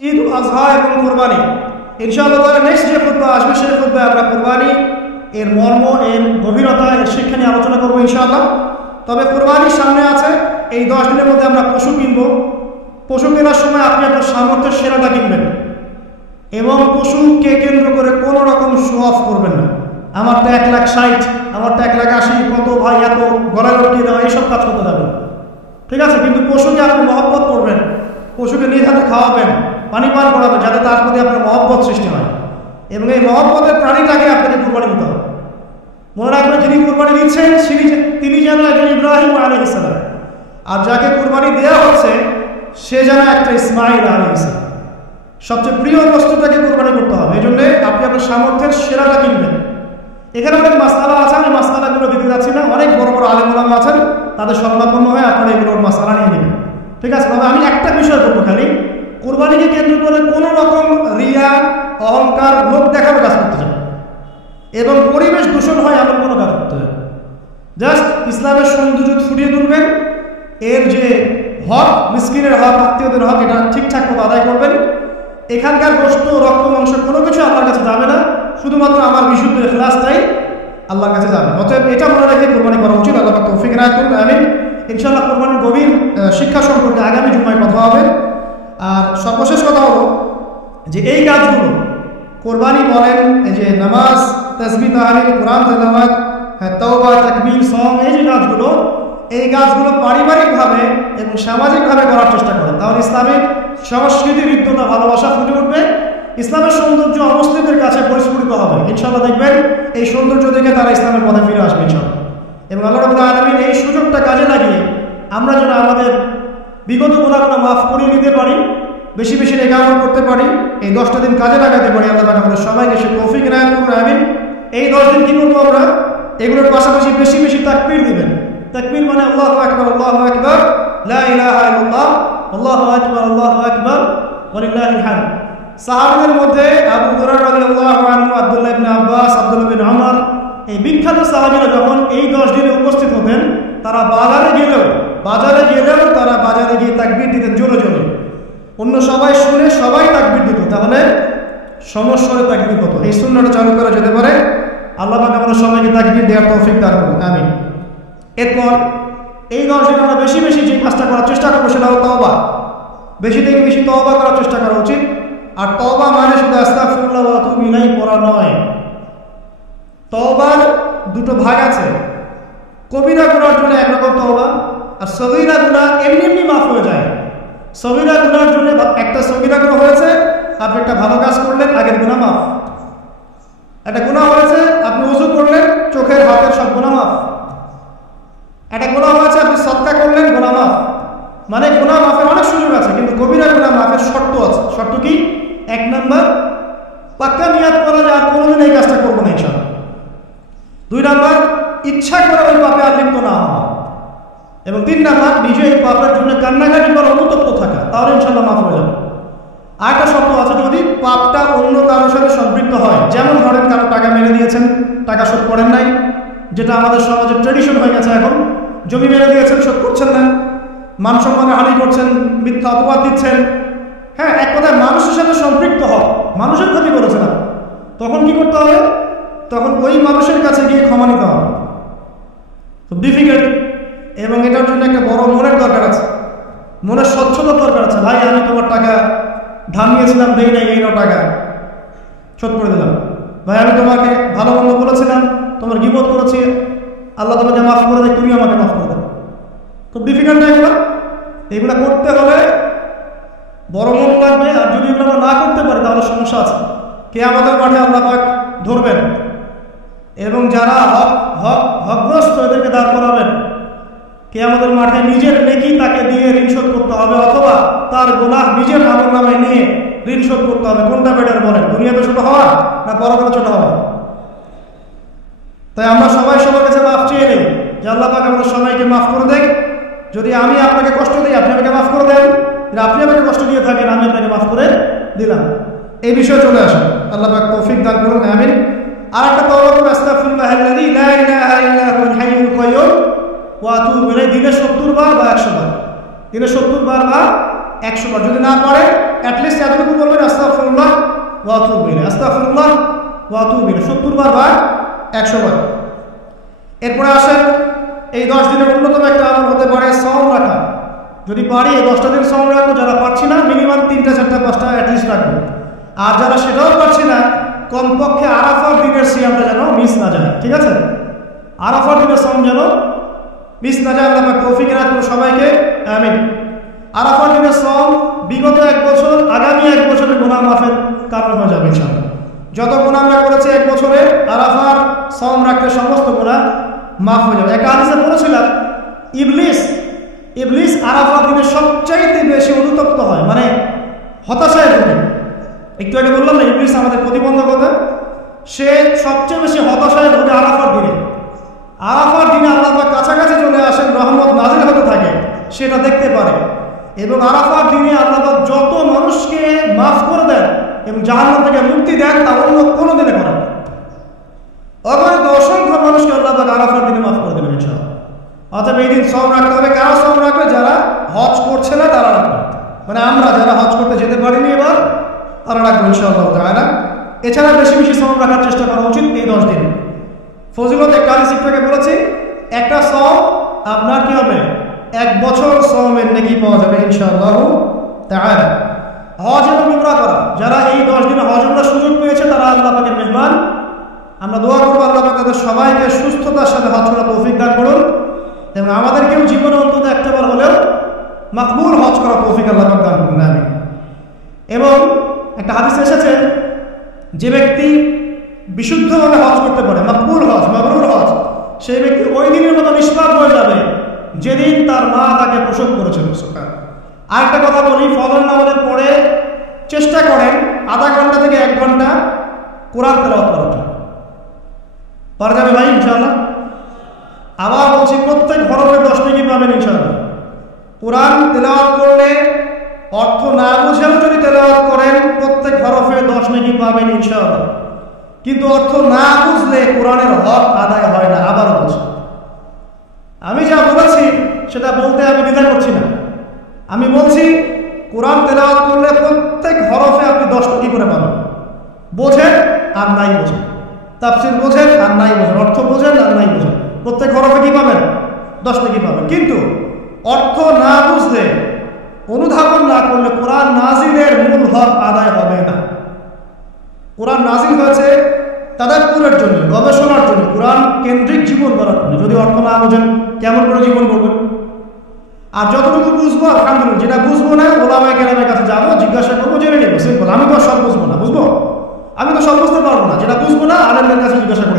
ঈদ উল আজহা এবং কোরবানি ইনশাআল্লাহ তাআলা নেক্সট যে খুতবা আসবে সেই খুতবায় আমরা কোরবানি এর মর্ম, এর গভীরতা, এর শিক্ষা নিয়ে আলোচনা করবো ইনশাআল্লাহ। তবে কোরবানির সামনে আছে, এই 10 দিনের মধ্যে আমরা পশু কিনবো। পশু কেনার সময় আপনি আপনার সামর্থ্যের সেরাটা কিনবেন এবং পশুকে কেন্দ্র করে কোনো রকম শো অফ করবেন না। আমারটা 1,60,000, আমারটা 1,80,000, কত ভাই এত গলায় লটকিয়ে দেওয়া, এইসব কাজ করতে যাবেন, ঠিক আছে? কিন্তু পশুকে আপনি মহব্বত করবেন, পশুকে নিজ হাতে খাওয়াবেন, পানি পান করাবেন, যাতে তার প্রতি আপনার মহব্বত সৃষ্টি হয় এবং এই মহব্বতের প্রাণীটাকে আপনাকে কুরবানি দিতে হবে। মনে রাখবেন, যিনি কুরবানি দিচ্ছেন তিনি যেন একজন ইব্রাহিম আলাইহিস সালাম, আর যাকে কুরবানি দেওয়া হচ্ছে সে যেন একটা ইসমাইল আলাইহিস সালাম। সবচেয়ে প্রিয় বস্তুটাকে কুরবানি করতে হবে। এই জন্যে আপনি আপনার সামর্থ্যের সেরাটা কিনবেন। এখানে অনেক মাসআলা আছে, আমি মাসআলাগুলো দিতে যাচ্ছি না। অনেক বড় বড় আলেম ওলামা আছেন, তাদের সংবাদপন্ন হয়ে আপনারা এগুলোর মাসআলা নিয়ে নেবেন, ঠিক আছে? তবে আমি একটা বিষয় বলবো, খালি কোরবানিকে কেন্দ্র করে কোনো রকম রিয়া, অহংকার, লোক দেখানো কাজ করতে যাবে এবং পরিবেশ দূষণ হয় এমন কোনো কাজ করতে যাবে। জাস্ট ইসলামের সৌন্দর্য ফুটিয়ে তুলবেন, এর যে হক, মিসকিনের হক, আত্মীয়দের হক, এটা ঠিকঠাক মতো আদায় করবেন। এখানকার গোশত, রক্ত, মাংস কোনো কিছু আল্লাহর কাছে যাবে না, শুধুমাত্র আমার বিশুদ্ধ ইখলাসটাই আল্লাহর কাছে যাবে। অতএব এটা মনে রেখে কোরবানি করা উচিত। আল্লাহ তৌফিক রায় করুন, আমিন। ইনশাআল্লাহ কোরবানির গভীর শিক্ষা সম্পর্কে আগামী জুমায় কথা হবে। আর সর্বশেষ কথা হলো যে এই কাজগুলো, কোরবানি বলেন, এই যে নামাজ, তাসবিহ, তাহলিল, কোরআন তেলাওয়াত, তাওবা, তাকবীর, সওম, এই কাজগুলো পারিবারিকভাবে এবং সামাজিকভাবে করার চেষ্টা করেন, তাহলে ইসলামিক সংস্কৃতি, হৃদ্যতা, ভালোবাসা ফুটে উঠবে। ইসলামের সৌন্দর্য অমুসলিমদের কাছে পরিস্ফুটিত হবে। ইনশাআল্লাহ দেখবেন এই সৌন্দর্য দেখে তারা ইসলামের পথে ফিরে আসবে ইনশাআল্লাহ। এবং আল্লাহ রাব্বুল আলামিন এই সুযোগটা কাজে লাগিয়ে আমরা যেন আমাদের বিগত গুনাহগুলো মাফ করিয়ে নিতে পারি, বেশি বেশি নেক আমল করতে পারি, এই 10টা দিন কাজে লাগাতে পারি। আল্লাহ তাআলা আমাদের সবাইকে সে তৌফিক ইনায়াত করুন, আমিন। এই 10 দিন কি করবো আমরা? এগুলোর পাশাপাশি বেশি বেশি তাকবীর দিবেন। তাকবীর মানে আল্লাহু আকবার, আল্লাহু আকবার, লা ইলাহা ইল্লাল্লাহ, আল্লাহু আকবার, আল্লাহু আকবার, ওয়ালিল্লাহিল হামদ। সাহাবীদের মধ্যে আবু হুরায়রা রাদিয়াল্লাহু আনহু, আব্দুল্লাহ ইবনে আব্বাস, আব্দুল্লাহ বিন ওমর, এই বিখ্যাত সাহাবীরা যখন এই 10 দিনে উপস্থিত হতেন, তারা বাজারে গেলেও তারা বাজারে গিয়ে তাকবীর দিতেন জোরে জোরে। অন্য সবাই শুনে সবাই তাকবীর দিত, তাহলে সমস্বরে তাকবীর হতো। এই সুন্নাহটা চালু করা যেতে পারে। আল্লাহ পাক আমাদের সবাইকে তাকবীর দেওয়ার তৌফিক দান করুন, আমিন। এরপর এই 10 দিনে আমরা বেশি বেশি যে কাজটা করার চেষ্টা করবো সেটা হলো তওবা। বেশি থেকে বেশি তওবা করার চেষ্টা করা উচিত। আর তওবা মানে শুধু আস্তাগফিরুল্লাহ ওয়া আতুবু ইলাইহি পড়া নয়। তওবার দুটো ভাগ আছে। কবিরা গুনার জন্য একরকম তওবা, আর সগীরা গুনাহ এমনি এমনি মাফ হয়ে যায়। সগীরা গুনার জন্য একটা সগীরা গুনাহ হয়েছে, আপনি একটা ভালো কাজ করলেন, আগের গুনাহ মাফ। একটা গুনাহ হয়েছে, আপনি ওযু করলেন, চোখের হাতের সব গুনাহ মাফ। একটা গুনাহ হয়েছে, আপনি সদকা করলেন, গুনাহ মাফ। মানে গুনাহ মাফের অনেক সুযোগ আছে, কিন্তু কবিরা গুনাহ মাফের শর্ত আছে। শর্ত কি? 1 নাম্বার, পাক্কা নিয়াত করা যে আর কোনোদিন এই কাজটা করবো না ইনশাআল্লাহ। 2 নাম্বার, ইচ্ছা করে ওই পাপে আর লিপ্ত না হওয়া। এবং 3 নাম্বার, নিজে এই পাপের জন্য কান্নাকাটি করা, অনুতপ্ত থাকা, তাহলে ইনশাআল্লাহ মাফ হয়ে যাবে। আরেকটা শর্ত আছে, যদি পাপটা অন্য কারোর সাথে সম্পৃক্ত হয়, যেমন ধরেন কারো টাকা মেরে দিয়েছেন, টাকা শোধ করেন নাই, যেটা আমাদের সমাজের ট্রেডিশন হয়ে গেছে এখন। জমি মেরে দিয়েছেন, শোধ করছেন না, মান সম্মানের হানি করছেন, মিথ্যা অপবাদ দিচ্ছেন, হ্যাঁ, এক কথায় মানুষের সাথে সম্পৃক্ত হওয়া, মানুষের ক্ষতি করেছে না, তখন কি করতে হবে? তখন ওই মানুষের কাছে গিয়ে ক্ষমা নিতে হবে। খুব ডিফিকাল্ট, এবং এটার জন্য একটা বড় মনের দরকার আছে, মনের স্বচ্ছতার দরকার আছে। ভাই, আমি তোমার টাকা ধার নিয়েছিলাম, দেই নাই, এই নাও টাকা, শোধ করে দিলাম। ভাই, আমি তোমাকে ভালো মন্দ বলেছিলাম, তোমার গীবত করেছি, আল্লাহ তোমাকে মাফ করে দেয়, তুমি আমাকে মাফ করে দাও। খুব ডিফিকাল্ট এগুলো করতে হলে বড় মন লাগবে। আর যদি এগুলো আমরা না করতে পারি তাহলে সমস্যা আছে। কিয়ামতের মাঠে আল্লাহ পাক ধরবেন এবং যারা হকগ্রস্ত এদেরকে দাঁড় করাবেন। কিয়ামতের মাঠে নিজের নেকি তাকে দিয়ে ঋণ শোধ করতে হবে, অথবা তার গুনাহ নিজের আমলনামায় নিয়ে ঋণ শোধ করতে হবে। কোনটা বেটার বলেন? দুনিয়াতে ছোট হওয়া না পরকালে ছোট হওয়া? তাই আমরা সবাই সবার কাছে মাফ চেয়ে নেই যে আল্লাহ পাক আমাদের সবাইকে মাফ করে দেন। যদি আমি আপনাকে কষ্ট দিই, আপনি আমাকে মাফ করে দেন। আপনি আমাকে কষ্ট দিয়ে থাকেন, আমি আপনাকে মাফ করে দিলাম। এই বিষয়ে চলে আসেন। আল্লাহ পাক তৌফিক দান করুন, আমিন। আর একটা তওবা করুন, আস্তাগফিরুল্লাহাল্লাযী লা ইলাহা ইল্লা হুয়াল হাইয়ুল কাইয়্যুম ওয়া আতুবু ইলাইহি। দিনে 70 বার বা 100 বার, দিনে 70 বার বা 100 বার। যদি না পারে, অ্যাটলিস্ট এতটুকু ওয়া আতুবু ইলাইহি, আস্তাগফিরুল্লাহ ওয়া আতুবু ইলাইহি, 70 বার বা 100 বার। এরপরে আসেন এই 10 দিনের অন্যতম একটা আমল হতে পারে সওম রাখা। যদি পারি এই 10টা দিন সওম রাখবো, যারা পারছি না মিনিমাম 3টা 4টা 5টা অ্যাটলিস্ট রাখবো। আর যারা সেটাও পারছি না কমপক্ষে আরাফার দিনের সিয়ামটা যেন মিস না যায়, ঠিক আছে? আরাফার দিনের সওম যেন মিস না যায়। আল্লাহ পাক তৌফিক দান করুন সবাইকে, আমিন। আরাফার দিনের সওম বিগত 1 বছর, আগামী 1 বছরের গুনাহ মাফের কারণ হয়ে যাবে ইনশাআল্লাহ। যত গুনাহ আমরা করেছি 1 বছরে, আরাফার সওম রাখলে সমস্ত গুনাহ মাফ হয়ে যাবে। একটা হাদিসে পড়েছিলাম ইবলিস আরাফার দিনে সবচাইতে বেশি অনুতপ্ত হয়, মানে হতাশায় ভোগে। একটু আগে বললাম না ইবলিস আমাদের প্রতিবন্ধকতা, সে সবচেয়ে বেশি হতাশায় ভোগে আরাফার দিনে। আরাফার দিনে আল্লাহ পাক কাছাকাছি চলে আসেন, রহমত নাযিল হতে থাকে, সেটা দেখতে পারে। এবং আরাফার দিনে আল্লাহ পাক যত মানুষকে মাফ করে দেন এবং জাহান্নাম থেকে মুক্তি দেন তা অন্য কোনো দিনে করেন। অগণিত অসংখ্য মানুষকে আল্লাহ পাক আরাফার দিনে মাফ করে দেবেন ইনশাআল্লাহ। অতএব এই দিন সওম রাখতে হবে। কারা সওম রাখবে? যারা হজ করছে না তারা রাখবে, মানে আমরা যারা হজ করতে যেতে পারিনি এবার তারা রাখবো ইনশাআল্লাহ তাআলা। এছাড়া বেশি বেশি সওম রাখার চেষ্টা করা উচিত এই 10 দিন। ফজিলত একটা হাদিস থেকে বলেছি, একটা সওম আপনার কি হবে? 1 বছর সওমের নেকি পাওয়া যাবে ইনশাআল্লাহ তাআলা। হজ এবং উমরা করা, যারা এই 10 দিনে হজ উমরার সুযোগ পেয়েছে তারা আল্লাহ পাকের মেহমান। আমরা দোয়া করবো আল্লাহ পাক তাদের সবাইকে সুস্থতার সাথে হজ করার তৌফিক দান করুন এবং আমাদেরকেও জীবনে অন্তত একটাবার হলেও মাকবুল হজ করার তৌফিক আল্লাহ পাক দান করুন, আমিন। এবং একটা হাদিস এসেছে, যে ব্যক্তি বিশুদ্ধভাবে হজ করতে পারে, মাকবুল হজ, মাবরুর হজ, সেই ব্যক্তি ওই দিনের মতো নিষ্পাপ হয়ে যাবে যেদিন তার মা তাকে প্রসব করেছিল। আরেকটা কথা বলি, ফজর নামাজের পরে চেষ্টা করেন আধা ঘন্টা থেকে 1 ঘন্টা কোরআন তেলাওয়াত করাটা। পারা যাবে ভাই ইনশাআল্লাহ? আবার বলছি, প্রত্যেক হরফে 10 নেকি পাবেন ইনশাআল্লাহ। কোরআন তেলাওয়াত করলে অর্থ না বুঝেও যদি তেলাওয়াত করেন প্রত্যেক হরফে 10 নেকি পাবেন ইনশাআল্লাহ। কিন্তু অর্থ না বুঝলে কোরআনের হক আদায় হয় না। আবার বলছি, আমি যা বলেছি সেটা বলতে আমি দ্বিধা করছি না। আমি বলছি কোরআন তেলাওয়াত করলে প্রত্যেক হরফে আপনি 10 নেকি করে পাবেন। বোঝেন আর নাই বোঝেন, তাফসীর বোঝেন আর নাই বোঝেন, অর্থ বোঝেন আর নাই বোঝেন, প্রত্যেক হরফে কি পাবেন? 10 নেকি পাবেন। কিন্তু অর্থ না বুঝলে, অনুধাবন না করলে কোরআন নাজিলের মূল হক আদায় হবে না। কোরআন নাজিল হয়েছে তাদাব্বুরের জন্য, গবেষণার জন্য, কোরআন কেন্দ্রিক জীবন গড়ার জন্য। যদি অর্থ না বোঝেন কেমন করে জীবন করবেন? আর যতটুকু বুঝবো আলহামদুলিল্লাহ, যেটা বুঝবো না ওলামায়ে কেরামের কাছে যাবো, জিজ্ঞাসা করবো, জেনে নেবো, সিম্পল। আমি তো সব বুঝবো না, আমি তো সব বুঝতে পারবো না। যেটা বুঝবো না আলেমদের কাছে জিজ্ঞাসা করবো।